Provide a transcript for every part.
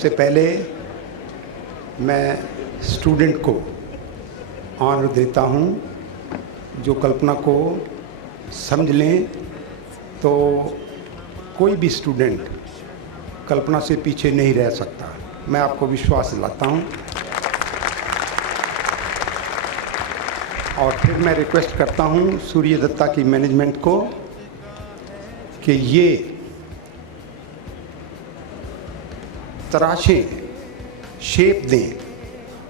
सबसे पहले मैं स्टूडेंट को ऑनर देता हूं, जो कल्पना को समझ लें तो कोई भी स्टूडेंट कल्पना से पीछे नहीं रह सकता। मैं आपको विश्वास दिलाता हूं। और फिर मैं रिक्वेस्ट करता हूं सूर्य दत्ता की मैनेजमेंट को कि ये तराशें, शेप दें,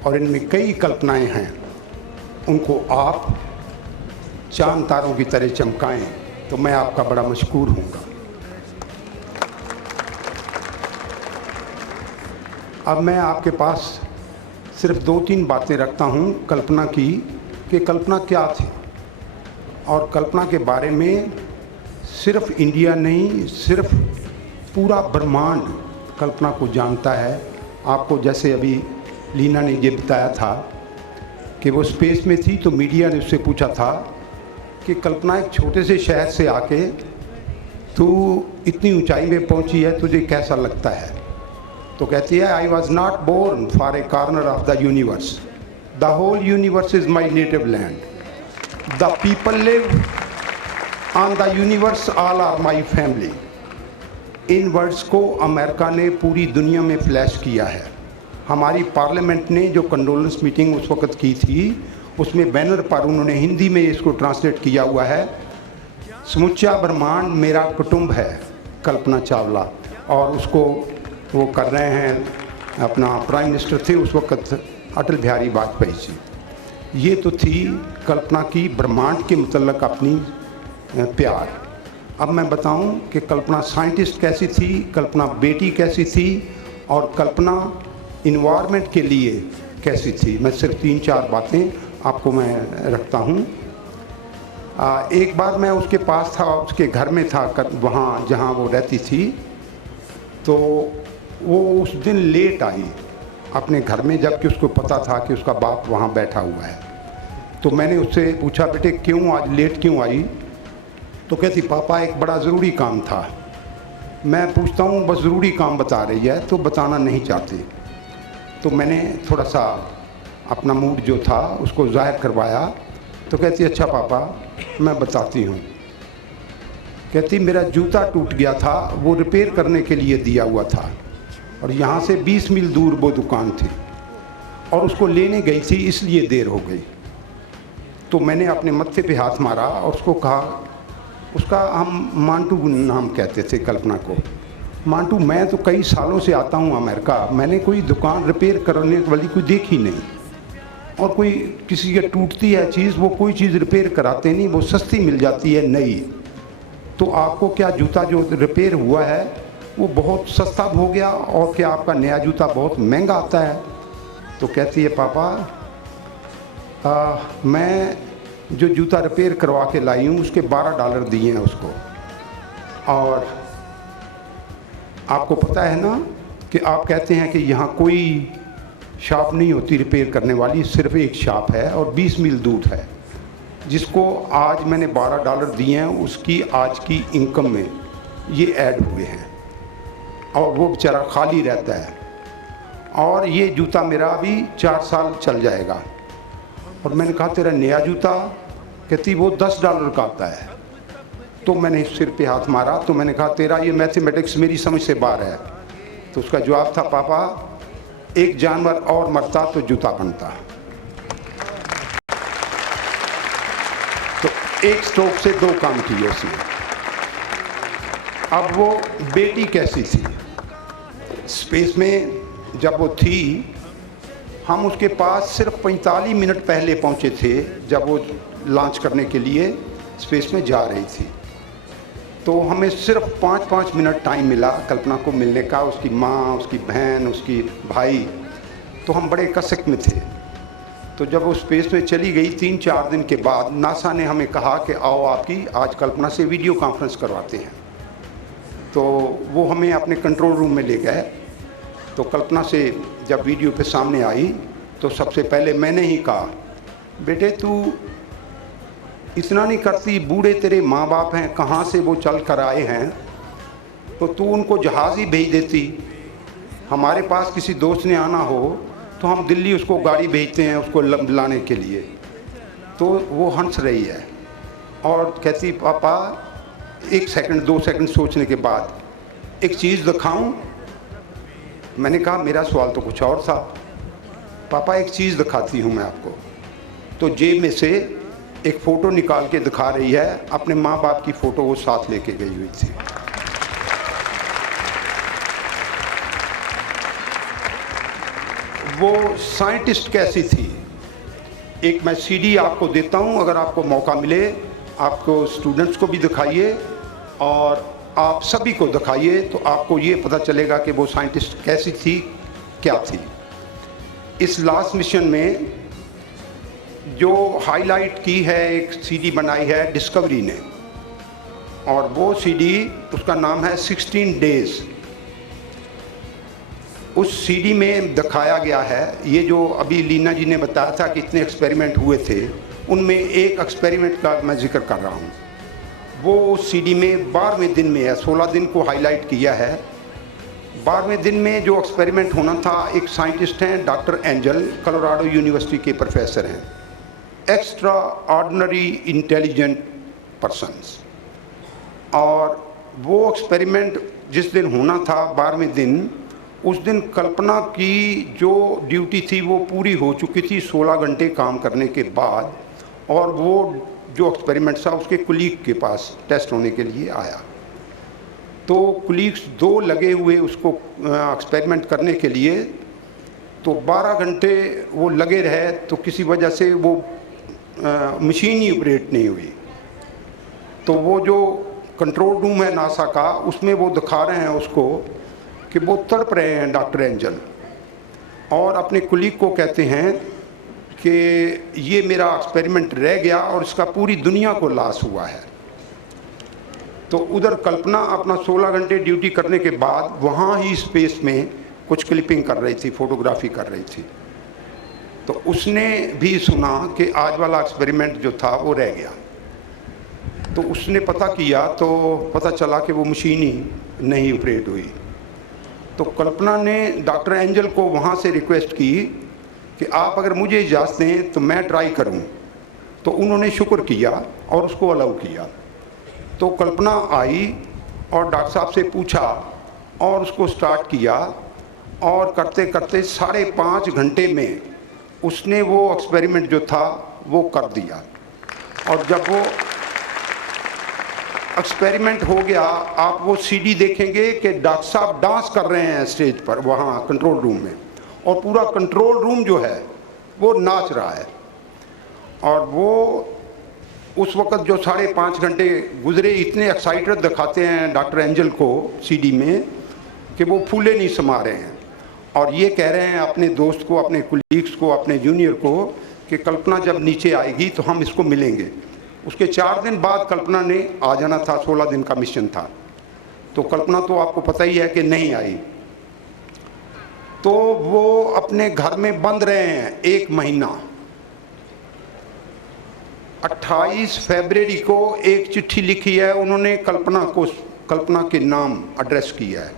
और इनमें कई कल्पनाएं हैं, उनको आप चांद तारों की तरह चमकाएं तो मैं आपका बड़ा मशकूर हूँगा। अब मैं आपके पास सिर्फ 2-3 बातें रखता हूँ कल्पना की, कि कल्पना क्या थी, और कल्पना के बारे में सिर्फ इंडिया नहीं, सिर्फ पूरा ब्रह्मांड कल्पना को जानता है। आपको जैसे अभी लीना ने ये बताया था कि वो स्पेस में थी तो मीडिया ने उससे पूछा था कि कल्पना एक छोटे से शहर से आके तू इतनी ऊंचाई में पहुंची है, तुझे कैसा लगता है? तो कहती है, I was not born for a corner of the universe, the whole universe is my native land, the people live on the universe, all are my family. इन वर्ड्स को अमेरिका ने पूरी दुनिया में फ्लैश किया है। हमारी पार्लियामेंट ने जो कंडोलेंस मीटिंग उस वक्त की थी, उसमें बैनर पर उन्होंने हिंदी में इसको ट्रांसलेट किया हुआ है, समुच्चा ब्रह्मांड मेरा कुटुंब है, कल्पना चावला। और उसको वो कर रहे हैं, अपना प्राइम मिनिस्टर थे उस वक्त अटल बिहारी वाजपेयी जी। ये तो थी कल्पना की ब्रह्मांड के मुतल्लक अपनी प्यार। अब मैं बताऊं कि कल्पना साइंटिस्ट कैसी थी, कल्पना बेटी कैसी थी, और कल्पना इन्वायरमेंट के लिए कैसी थी। मैं सिर्फ 3-4 बातें आपको मैं रखता हूं। एक बार मैं उसके पास था, उसके घर में था, वहाँ जहाँ वो रहती थी, तो वो उस दिन लेट आई अपने घर में, जबकि उसको पता था कि उसका बाप वहाँ बैठा हुआ है। तो मैंने उससे पूछा, बेटे क्यों आज लेट क्यों आई? तो कहती, पापा एक बड़ा ज़रूरी काम था। मैं पूछता हूँ, बस ज़रूरी काम बता रही है तो बताना नहीं चाहती। तो मैंने थोड़ा सा अपना मूड जो था उसको ज़ाहिर करवाया। तो कहती, अच्छा पापा मैं बताती हूँ। कहती, मेरा जूता टूट गया था, वो रिपेयर करने के लिए दिया हुआ था, और यहाँ से 20 मील दूर वो दुकान थी, और उसको लेने गई थी, इसलिए देर हो गई। तो मैंने अपने मत्थे पे हाथ मारा और उसको कहा, उसका हम मांटू नाम कहते थे कल्पना को, मांटू मैं तो कई सालों से आता हूँ अमेरिका, मैंने कोई दुकान रिपेयर करने वाली कोई देखी नहीं, और कोई किसी की टूटती है चीज़, वो कोई चीज़ रिपेयर कराते नहीं, वो सस्ती मिल जाती है नई। तो आपको क्या जूता जो रिपेयर हुआ है वो बहुत सस्ता हो गया, और क्या आपका नया जूता बहुत महंगा आता है? तो कहती है, पापा मैं जो जूता रिपेयर करवा के लाई हूँ उसके $12 दिए हैं उसको। और आपको पता है ना कि आप कहते हैं कि यहाँ कोई शॉप नहीं होती रिपेयर करने वाली, सिर्फ एक शॉप है और 20 मील दूर है, जिसको आज मैंने $12 दिए हैं, उसकी आज की इनकम में ये ऐड हुए हैं, और वो बेचारा खाली रहता है। और ये जूता मेरा अभी 4 साल चल जाएगा। और मैंने कहा, तेरा नया जूता? कहती, वो $10 का आता है। तो मैंने सिर पे हाथ मारा, तो मैंने कहा, तेरा ये मैथमेटिक्स मेरी समझ से बाहर है। तो उसका जवाब था, पापा एक जानवर और मरता तो जूता बनता। तो एक स्ट्रोक से 2 काम किए उसने। अब वो बेटी कैसी थी? स्पेस में जब वो थी, हम उसके पास सिर्फ 45 मिनट पहले पहुंचे थे, जब वो लॉन्च करने के लिए स्पेस में जा रही थी। तो हमें सिर्फ 5-5 मिनट टाइम मिला कल्पना को मिलने का, उसकी माँ, उसकी बहन, उसकी भाई। तो हम बड़े कसक में थे। तो जब वो स्पेस में चली गई 3-4 दिन के बाद, नासा ने हमें कहा कि आओ आपकी आज कल्पना से वीडियो कॉन्फ्रेंस करवाते हैं। तो वो हमें अपने कंट्रोल रूम में ले गए। तो कल्पना से जब वीडियो पे सामने आई तो सबसे पहले मैंने ही कहा, बेटे तू इतना नहीं करती, बूढ़े तेरे माँ बाप हैं, कहाँ से वो चल कर आए हैं, तो तू उनको जहाज़ ही भेज देती। हमारे पास किसी दोस्त ने आना हो तो हम दिल्ली उसको गाड़ी भेजते हैं उसको लाने के लिए, तो वो हंस रही है और कहती पापा 1 सेकंड 2 सेकंड सोचने के बाद एक चीज़ दिखाऊं। मैंने कहा मेरा सवाल तो कुछ और था। पापा एक चीज़ दिखाती हूं मैं आपको। तो जेब में से एक फ़ोटो निकाल के दिखा रही है, अपने माँ बाप की फ़ोटो वो साथ लेके गई हुई थी। वो साइंटिस्ट कैसी थी, एक मैं सीडी आपको देता हूं, अगर आपको मौका मिले आपको स्टूडेंट्स को भी दिखाइए और आप सभी को दिखाइए, तो आपको ये पता चलेगा कि वो साइंटिस्ट कैसी थी, क्या थी। इस लास्ट मिशन में जो हाईलाइट की है, एक सीडी बनाई है डिस्कवरी ने, और वो सीडी उसका नाम है 16 डेज। उस सीडी में दिखाया गया है, ये जो अभी लीना जी ने बताया था कि इतने एक्सपेरिमेंट हुए थे, उनमें एक एक्सपेरिमेंट का मैं जिक्र कर रहा हूँ। वो उस सीडी में 12वें दिन में है, 16 दिन को हाईलाइट किया है। 12वें दिन में जो एक्सपेरिमेंट होना था, एक साइंटिस्ट हैं डॉक्टर एंजल, कोलोराडो यूनिवर्सिटी के प्रोफेसर हैं, एक्स्ट्रा ऑर्डिनरी इंटेलिजेंट पर्सन्स। और वो एक्सपेरिमेंट जिस दिन होना था 12वें दिन, उस दिन कल्पना की जो ड्यूटी थी वो पूरी हो चुकी थी 16 घंटे काम करने के बाद, और वो जो एक्सपेरिमेंट था उसके कुलीग के पास टेस्ट होने के लिए आया। तो कुलीग्स 2 लगे हुए उसको एक्सपेरिमेंट करने के लिए, तो 12 घंटे वो लगे रहे, तो किसी वजह से वो मशीन ही ऑपरेट नहीं हुई। तो वो जो कंट्रोल रूम है नासा का, उसमें वो दिखा रहे हैं उसको कि वो तड़प रहे हैं डॉक्टर एंजल, और अपने कुलीग को कहते हैं कि ये मेरा एक्सपेरिमेंट रह गया और इसका पूरी दुनिया को लॉस हुआ है। तो उधर कल्पना अपना 16 घंटे ड्यूटी करने के बाद वहाँ ही स्पेस में कुछ क्लिपिंग कर रही थी, फोटोग्राफी कर रही थी। तो उसने भी सुना कि आज वाला एक्सपेरिमेंट जो था वो रह गया। तो उसने पता किया तो पता चला कि वो मशीन ही नहीं ऑपरेट हुई। तो कल्पना ने डॉक्टर एंजल को वहाँ से रिक्वेस्ट की कि आप अगर मुझे इजाज़त दें तो मैं ट्राई करूँ। तो उन्होंने शुक्र किया और उसको अलाउ किया। तो कल्पना आई और डॉक्टर साहब से पूछा और उसको स्टार्ट किया, और करते करते 5.5 घंटे में उसने वो एक्सपेरिमेंट जो था वो कर दिया। और जब वो एक्सपेरिमेंट हो गया, आप वो सीडी देखेंगे कि डॉक्टर साहब डांस कर रहे हैं स्टेज पर वहाँ कंट्रोल रूम में, और पूरा कंट्रोल रूम जो है वो नाच रहा है। और वो उस वक़्त जो 5.5 घंटे गुजरे, इतने एक्साइटेड दिखाते हैं डॉक्टर एंजल को सीडी में कि वो फूले नहीं समा रहे हैं, और ये कह रहे हैं अपने दोस्त को, अपने कुलीग्स को, अपने जूनियर को कि कल्पना जब नीचे आएगी तो हम इसको मिलेंगे। उसके 4 दिन बाद कल्पना ने आ जाना था, 16 दिन का मिशन था। तो कल्पना तो आपको पता ही है कि नहीं आई। तो वो अपने घर में बंद रहे हैं 1 महीना। 28 फरवरी को एक चिट्ठी लिखी है उन्होंने कल्पना को, कल्पना के नाम एड्रेस किया है,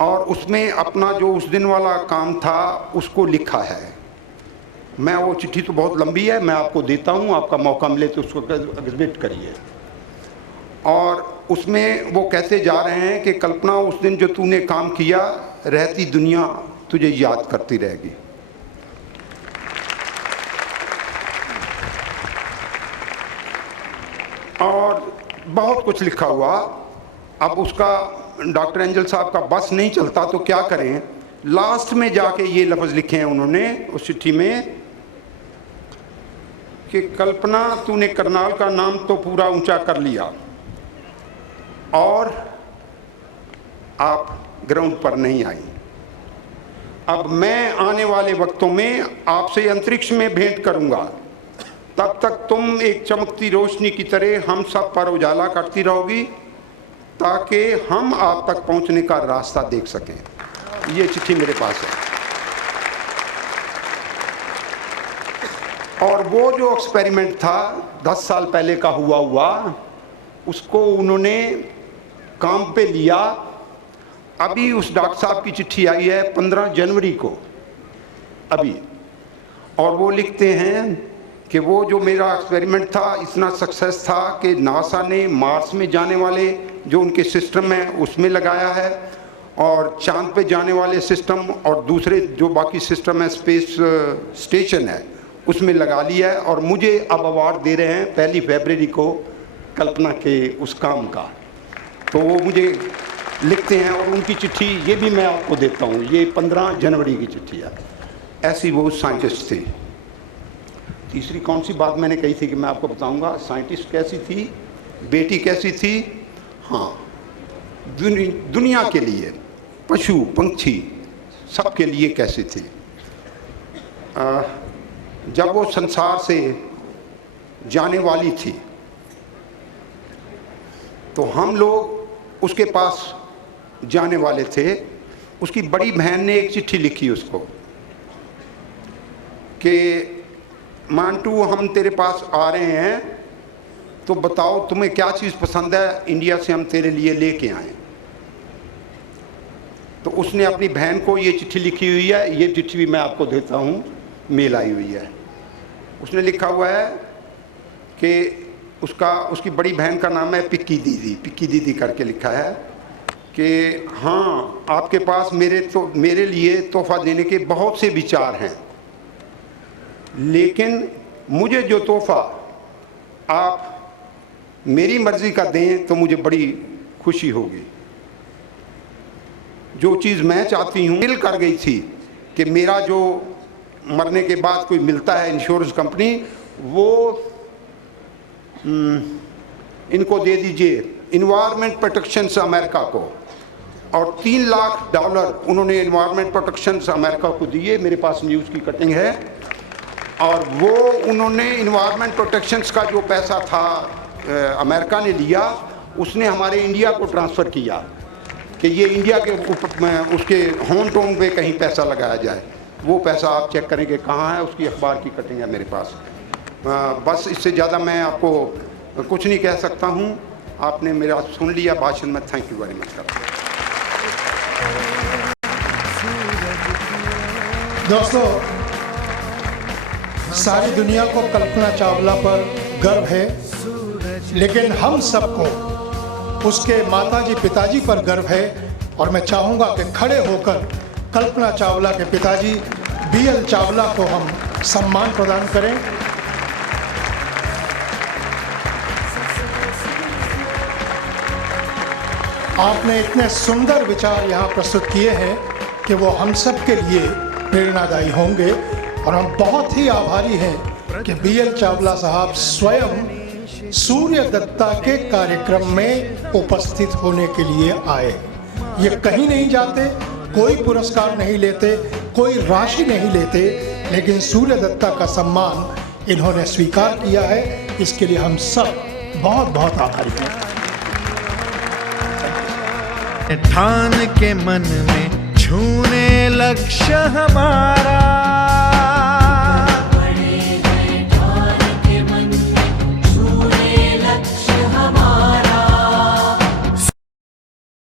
और उसमें अपना जो उस दिन वाला काम था उसको लिखा है। मैं वो चिट्ठी तो बहुत लंबी है, मैं आपको देता हूँ, आपका मौका मिले तो उसको एग्जिबिट करिए। और उसमें वो कहते जा रहे हैं कि कल्पना उस दिन जो तूने काम किया, रहती दुनिया तुझे याद करती रहेगी। और बहुत कुछ लिखा हुआ। अब उसका डॉक्टर एंजल साहब का बस नहीं चलता तो क्या करें, लास्ट में जाके ये लफ्ज़ लिखे हैं उन्होंने उस चिट्ठी में कि कल्पना तूने करनाल का नाम तो पूरा ऊंचा कर लिया और आप ग्राउंड पर नहीं आई। अब मैं आने वाले वक्तों में आपसे अंतरिक्ष में भेंट करूंगा, तब तक तुम एक चमकती रोशनी की तरह हम सब पर उजाला करती रहोगी ताकि हम आप तक पहुंचने का रास्ता देख सकें। ये चिट्ठी मेरे पास है। और वो जो एक्सपेरिमेंट था 10 साल पहले का हुआ उसको उन्होंने काम पे लिया अभी उस डॉक्टर साहब की चिट्ठी आई है 15 जनवरी को अभी, और वो लिखते हैं कि वो जो मेरा एक्सपेरिमेंट था इतना सक्सेस था कि नासा ने मार्स में जाने वाले जो उनके सिस्टम है उसमें लगाया है, और चांद पे जाने वाले सिस्टम और दूसरे जो बाकी सिस्टम है स्पेस स्टेशन है उसमें लगा लिया है, और मुझे अब अवार्ड दे रहे हैं 1 फरवरी को कल्पना के उस काम का। तो वो मुझे लिखते हैं, और उनकी चिट्ठी ये भी मैं आपको देता हूँ, ये 15 जनवरी की चिट्ठी है। ऐसी वो साइंटिस्ट थी। तीसरी कौन सी बात मैंने कही थी कि मैं आपको बताऊंगा, साइंटिस्ट कैसी थी, बेटी कैसी थी। हाँ, दुनिया के लिए, पशु पंछी सबके लिए कैसी थी। जब वो संसार से जाने वाली थी तो हम लोग उसके पास जाने वाले थे। उसकी बड़ी बहन ने एक चिट्ठी लिखी उसको कि मांटू हम तेरे पास आ रहे हैं, तो बताओ तुम्हें क्या चीज़ पसंद है, इंडिया से हम तेरे लिए लेके आए। तो उसने अपनी बहन को ये चिट्ठी लिखी हुई है, ये चिट्ठी भी मैं आपको देता हूँ, मेल आई हुई है। उसने लिखा हुआ है कि उसकी बड़ी बहन का नाम है पिक्की दीदी करके लिखा है कि हाँ आपके पास मेरे लिए तोहफा देने के बहुत से विचार हैं, लेकिन मुझे जो तोहफा आप मेरी मर्ज़ी का दें तो मुझे बड़ी खुशी होगी। जो चीज़ मैं चाहती हूँ मिल कर गई थी कि मेरा जो मरने के बाद कोई मिलता है इंश्योरेंस कंपनी, वो इनको दे दीजिए, इन्वायरमेंट प्रोटेक्शन से अमेरिका को, और $3 लाख उन्होंने इन्वायरमेंट प्रोटेक्शन से अमेरिका को दिए। मेरे पास न्यूज़ की कटिंग है। और वो उन्होंने इन्वायरमेंट प्रोटेक्शन का जो पैसा था अमेरिका ने लिया, उसने हमारे इंडिया को ट्रांसफ़र किया कि ये इंडिया के उसके होम टाउन पे कहीं पैसा लगाया जाए। वो पैसा आप चेक करेंगे कहाँ है, उसकी अखबार की कटिंग है मेरे पास। बस इससे ज़्यादा मैं आपको कुछ नहीं कह सकता हूँ। आपने मेरा सुन लिया भाषण में, थैंक यू वेरी मच। दोस्तों, सारी दुनिया को कल्पना चावला पर गर्व है, लेकिन हम सबको उसके माताजी पिताजी पर गर्व है। और मैं चाहूँगा कि खड़े होकर कल्पना चावला के पिताजी BL चावला को हम सम्मान प्रदान करें। आपने इतने सुंदर विचार यहाँ प्रस्तुत किए हैं कि वो हम सब के लिए प्रेरणादायी होंगे, और हम बहुत ही आभारी हैं कि BL चावला साहब स्वयं सूर्य दत्ता के कार्यक्रम में उपस्थित होने के लिए आए। ये कहीं नहीं जाते, कोई पुरस्कार नहीं लेते, कोई राशि नहीं लेते, लेकिन सूर्य दत्ता का सम्मान इन्होंने स्वीकार किया है। इसके लिए हम सब बहुत बहुत आभारी हैं। ठान के मन में छूने लक्ष्य हमारा,